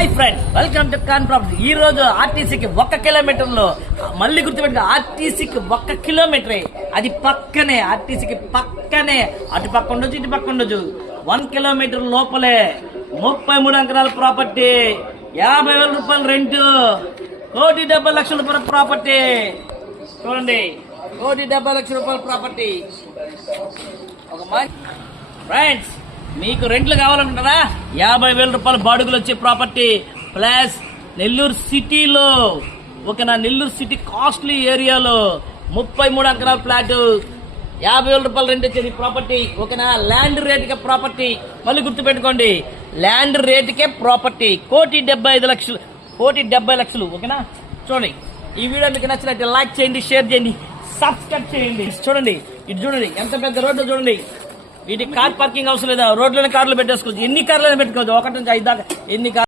Hi friends, welcome to Khan property. ఈ రోజు ఆర్టీసీకి 1 కిలోమీటర్ లో, మళ్ళీ గుర్తుపెట్టుకో, ఆర్టీసీకి 1 కిలోమీటరే, అది పక్కనే, ఆర్టీసీకి పక్కనే, అటు పక్క ఉండొచ్చు ఇటు పక్క ఉండొచ్చు, 1 కిలోమీటర్ లోపలే 33 ఎకరాల ప్రాపర్టీ, 50,000 రూపాయలు రెంట్, 1,70,00,000 రూపాయల ప్రాపర్టీ. చూడండి, 1,70,00,000 రూపాయల ప్రాపర్టీ. ఒక ఫ్రెండ్స్, మీకు రెంట్లు కావాలంటారా? 50,000 రూపాయల బాడుగులు వచ్చే ప్రాపర్టీ ప్లస్ నెల్లూరు సిటీలో, ఓకేనా, నెల్లూరు సిటీ కాస్ట్లీ ఏరియాలో 33 ఎకరాల ఫ్లాట్, 50,000 రూపాయలు రెంట్ వచ్చేది ప్రాపర్టీ, ఓకేనా. ల్యాండ్ రేటుకే ప్రాపర్టీ, మళ్ళీ గుర్తుపెట్టుకోండి, ల్యాండ్ రేటుకే ప్రాపర్టీ, 1,75,00,000, 1,70,00,000, ఓకేనా. చూడండి, ఈ వీడియో మీకు నచ్చినట్టు లైక్ చేయండి, షేర్ చేయండి, సబ్స్క్రైబ్ చేయండి. చూడండి, ఇటు చూడండి, ఎంత పెద్ద రోడ్డు చూడండి. వీటికి కార్ పార్కింగ్ అవసరం లేదా, రోడ్లోనే కార్లు పెట్టేసుకోవచ్చు, ఎన్ని కార్లు పెట్టుకోవచ్చు, 1 నుంచి 5 దాకా ఎన్ని కార్లు.